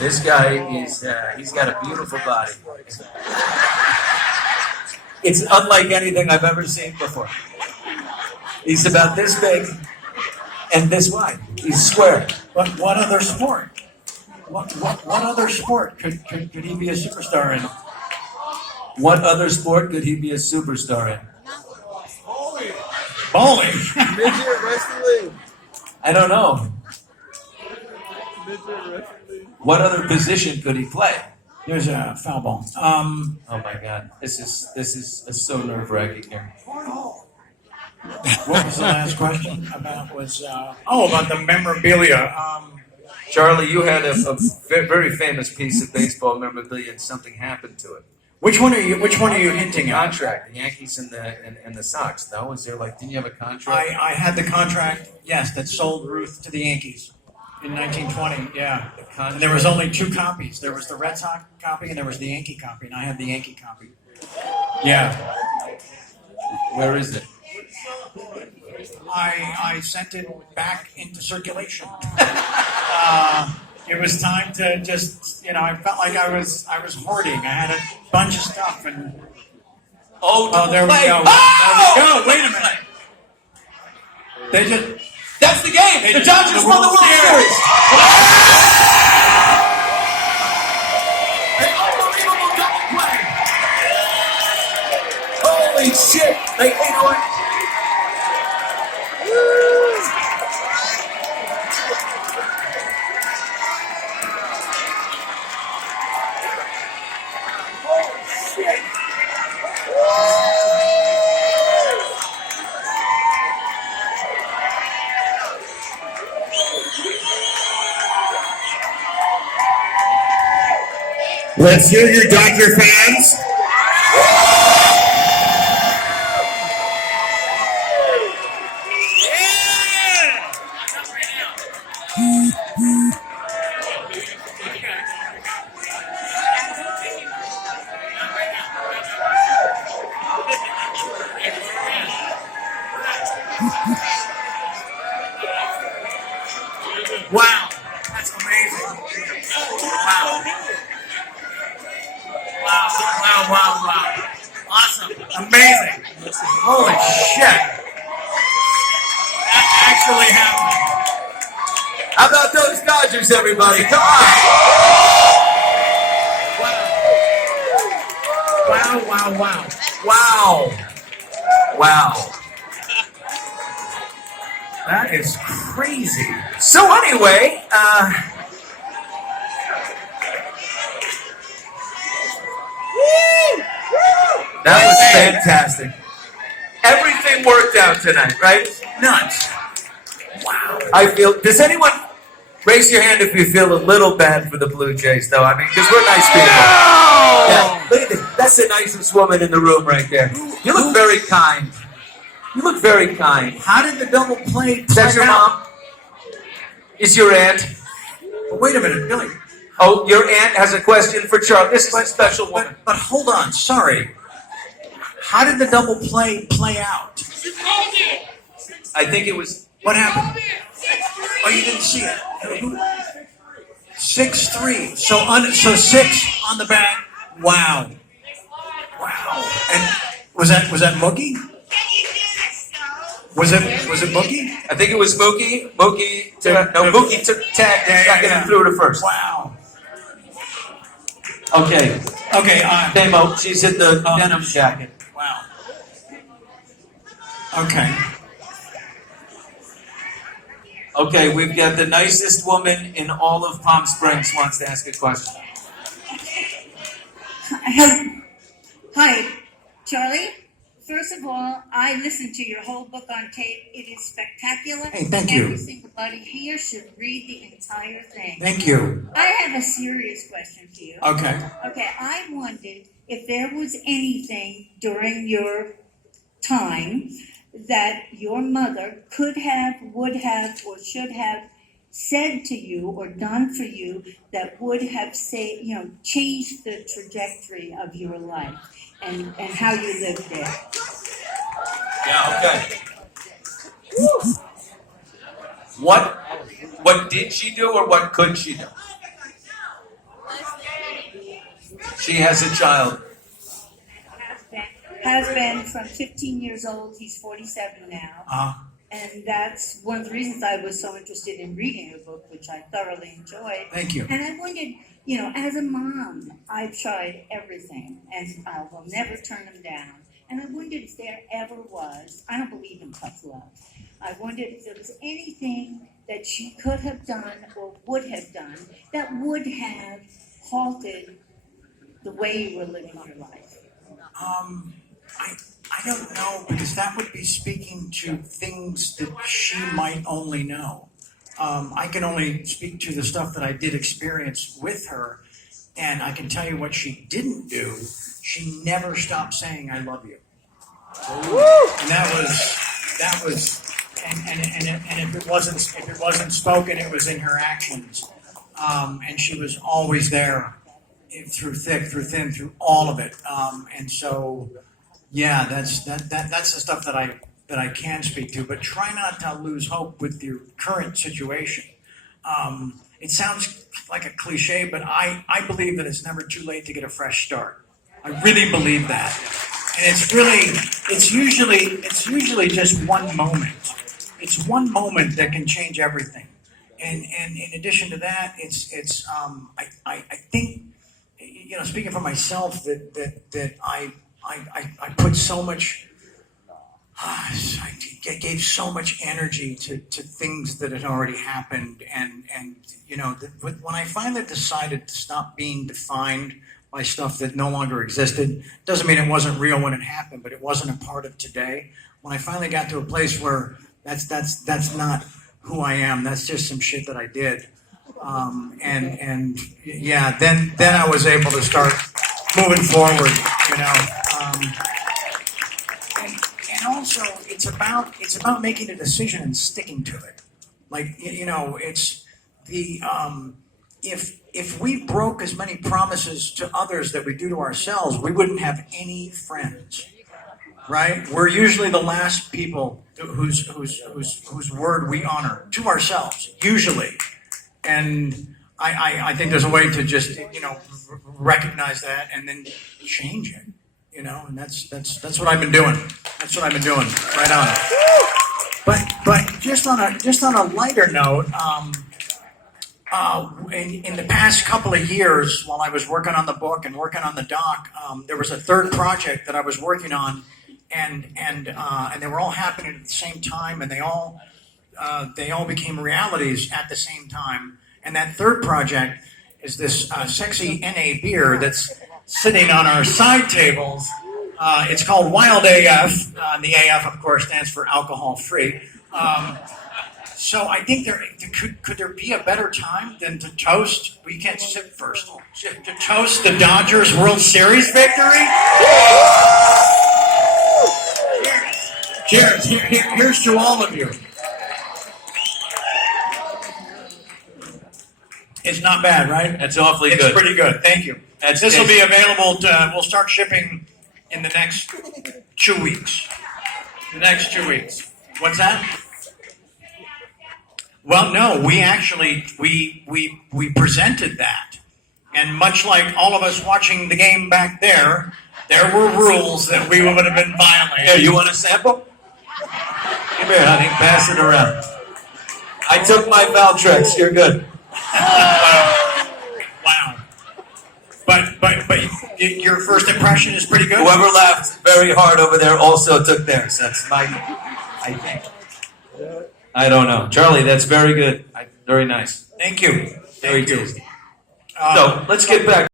This guy is, he's got a beautiful body. It's unlike anything I've ever seen before. He's about this big and this wide. He's square. What other sport? What other sport could he be a superstar in? What other sport could he be a superstar in? Bowling. Midget wrestling. I don't know. Midget wrestling. What other position could he play? There's a foul ball. Oh my God, this is so nerve-wracking here. What was the last question about? About the memorabilia. Charlie, you had a very famous piece of baseball memorabilia, and something happened to it. Which one are you hinting at? Contract, the Yankees and the Sox. No, is there didn't you have a contract? I had the contract. Yes, that sold Ruth to the Yankees in 1920. Yeah, and there was only 2 copies. There was the Red Sox copy and there was the Yankee copy, and I had the Yankee copy. Yeah. Where is it? I sent it back into circulation. It was time to just, I felt like I was hoarding. I had a bunch of stuff, and there we go. Oh! There we go. Wait a minute. They just That's the game. The Dodgers won the World Series. An unbelievable double play. Holy shit! You know what? Let's hear your Dodger fans. wow, that's amazing. Wow. Wow. Awesome. Amazing. Holy shit. That actually happened. How about those Dodgers, everybody? Come on! Wow. That is crazy. So anyway, that was fantastic. Everything worked out tonight, right? Nuts. Wow. Does anyone raise your hand if you feel a little bad for the Blue Jays, though? I mean, because we're nice people. Yeah, look at this. That's the nicest woman in the room right there. You look very kind. How did the double play Is that your mom? Is your aunt? But wait a minute, Billy. Oh, your aunt has a question for Charlie. This is a special woman. But hold on, sorry. How did the double play out? I think it was... What happened? Oh, you didn't see it. 6-3. So 6 on the bat. Wow. And was that Mookie? Was it Mookie? I think it was Mookie. Mookie took tag second and threw to first. Wow. Okay. Demo, she's in the Oh. denim jacket. Wow. Okay. Okay, we've got the nicest woman in all of Palm Springs wants to ask a question. Hi, Charlie. First of all, I listened to your whole book on tape. It is spectacular. Hey, thank you. Every single body here should read the entire thing. Thank you. I have a serious question for you. Okay. Okay, I wondered if there was anything during your time that your mother could have, would have, or should have said to you or done for you that would have changed the trajectory of your life and how you lived there. Yeah, okay. What did she do or what could she do? She has a child. Has been from 15 years old. He's 47 now. And that's one of the reasons I was so interested in reading your book, which I thoroughly enjoyed. Thank you. And I wondered, as a mom, I've tried everything, and I will never turn them down. And I wondered if there ever was, I don't believe in tough love, I wondered if there was anything that she could have done or would have done that would have halted the way you were living your life. I don't know, because that would be speaking to things that she might only know. I can only speak to the stuff that I did experience with her, and I can tell you what she didn't do. She never stopped saying, "I love you." And that was, and if it wasn't spoken, it was in her actions. And she was always there, through thick, through thin, through all of it. And so. Yeah, that's the stuff that I can speak to, but try not to lose hope with your current situation. It sounds like a cliche, but I believe that it's never too late to get a fresh start. I really believe that, and it's usually just one moment. It's one moment that can change everything, and in addition to that, I think, speaking for myself, that I put so much, I gave so much energy to things that had already happened, and when I finally decided to stop being defined by stuff that no longer existed, doesn't mean it wasn't real when it happened, but it wasn't a part of today. When I finally got to a place where that's not who I am, that's just some shit that I did, then I was able to start moving forward, and also it's about making a decision and sticking to it. Like, it's the if we broke as many promises to others that we do to ourselves, we wouldn't have any friends, right? We're usually the last people whose word we honor to ourselves, usually, and I think there's a way to just recognize that and then change it, and that's what I've been doing. That's what I've been doing, right on. But just on a lighter note, in the past couple of years, while I was working on the book and working on the doc, there was a third project that I was working on, and they were all happening at the same time, and they all became realities at the same time. And that third project is this sexy NA beer that's sitting on our side tables. It's called Wild AF. And the AF, of course, stands for alcohol free. So I think could there be a better time than to toast? We can't sip first. To toast the Dodgers World Series victory. Cheers! Here's to all of you. It's not bad, right? That's awfully good. It's pretty good. Thank you. This will be available. We'll start shipping in the next 2 weeks. The next 2 weeks. What's that? Well, no. We actually we presented that, and much like all of us watching the game back there were rules that we would have been violating. Here, you want a sample? Come here, honey. Pass it around. I took my Valtrex. You're good. Wow. But your first impression is pretty good? Whoever laughed very hard over there also took theirs. That's I think. I don't know. Charlie, that's very good. Very nice. Thank you. Very tasty. So, let's get back.